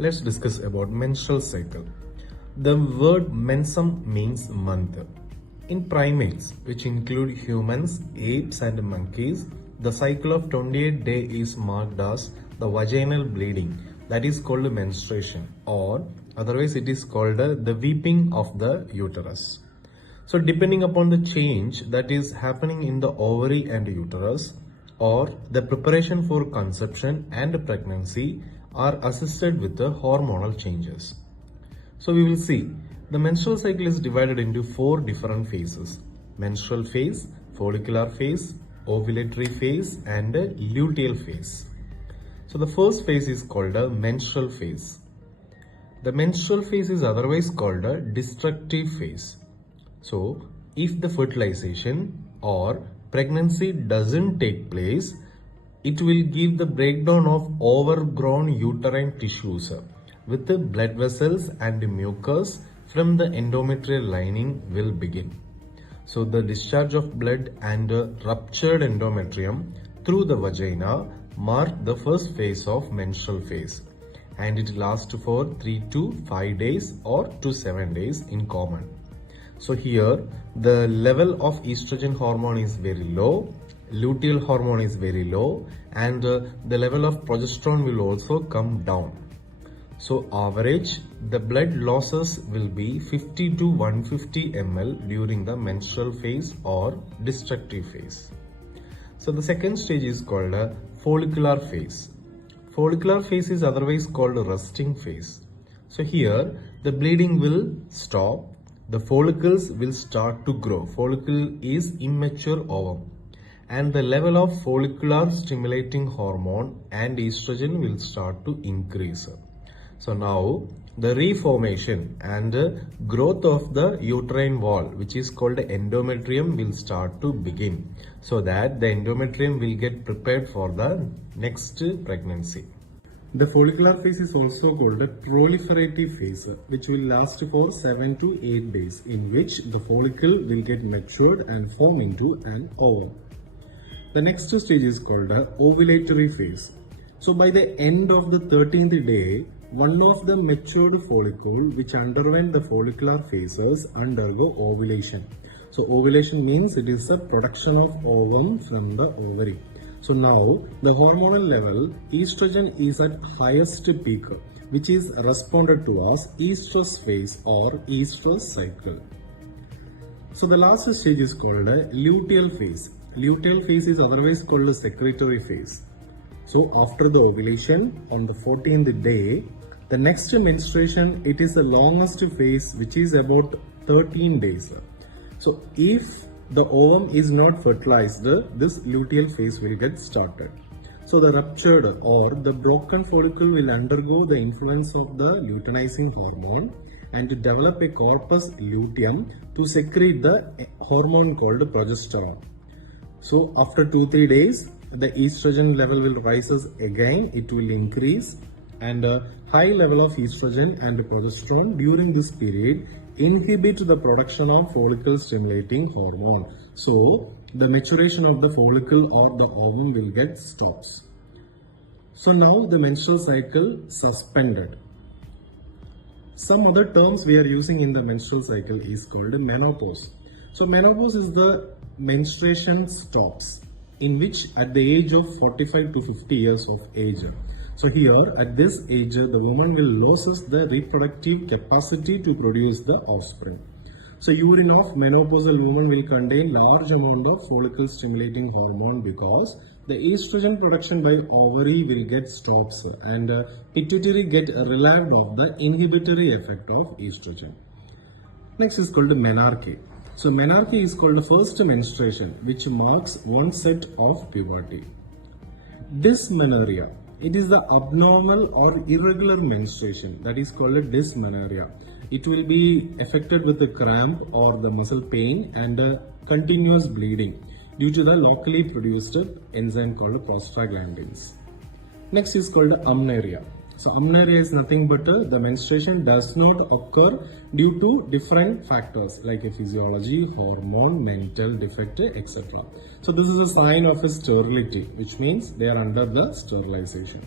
Let's discuss about menstrual cycle. The word mensum means month. In primates, which include humans, apes and monkeys, the cycle of 28 days is marked as the vaginal bleeding, that is called menstruation, or otherwise it is called the weeping of the uterus. So depending upon the change that is happening in the ovary and uterus, or the preparation for conception and pregnancy are assisted with the hormonal changes. So we will see the menstrual cycle is divided into 4 different phases: menstrual phase, follicular phase, ovulatory phase and luteal phase. So the first phase is called a menstrual phase. The menstrual phase is otherwise called a destructive phase. So if the fertilization or pregnancy doesn't take place, it will give the breakdown of overgrown uterine tissues with the blood vessels and mucus from the endometrial lining will begin. So the discharge of blood and ruptured endometrium through the vagina mark the first phase of menstrual phase, and it lasts for 3 to 5 days or to 7 days in common. So here the level of estrogen hormone is very low, luteal hormone is very low, and the level of progesterone will also come down. So average the blood losses will be 50 to 150 ml during the menstrual phase or destructive phase. So the second stage is called a follicular phase. Follicular phase is otherwise called a resting phase. So here the bleeding will stop. The follicles will start to grow. Follicle is immature ovum, and the level of follicular stimulating hormone and estrogen will start to increase. So now the reformation and growth of the uterine wall, which is called endometrium, will start to begin, so that the endometrium will get prepared for the next pregnancy. The follicular phase is also called a proliferative phase, which will last for 7 to 8 days, in which the follicle will get matured and form into an ovum. The next stage is called a ovulatory phase. So by the end of the 13th day, one of the matured follicle which underwent the follicular phases undergo ovulation. So ovulation means it is a production of ovum from the ovary. So now the hormonal level, estrogen is at highest peak, which is responded to as estrous phase or estrous cycle. So the last stage is called a luteal phase. Luteal phase is otherwise called a secretory phase. So after the ovulation on the 14th day, the next menstruation, it is the longest phase, which is about 13 days. So if the ovum is not fertilized, this luteal phase will get started. So the ruptured or the broken follicle will undergo the influence of the luteinizing hormone and to develop a corpus luteum to secrete the hormone called progesterone. So after 2-3 days, the estrogen level will rises again, it will increase, and a high level of estrogen and progesterone during this period inhibit the production of follicle stimulating hormone. So the maturation of the follicle or the ovum will get stops. So now the menstrual cycle suspended. Some other terms we are using in the menstrual cycle is called menopause. So menopause is the menstruation stops, in which at the age of 45 to 50 years of age. So here at this age, the woman will loses the reproductive capacity to produce the offspring. So urine of menopausal woman will contain large amount of follicle stimulating hormone because the estrogen production by ovary will get stops and pituitary get relieved of the inhibitory effect of estrogen. Next is called menarche. So menarche is called the first menstruation, which marks one set of puberty. Dysmenorrhea. It is the abnormal or irregular menstruation, that is called a dysmenorrhea. It will be affected with a cramp or the muscle pain and continuous bleeding due to the locally produced enzyme called prostaglandins. Next is called amenorrhea. So amenorrhea is nothing but the menstruation does not occur due to different factors like a physiology, hormone, mental defect, etc. So this is a sign of a sterility, which means they are under the sterilization.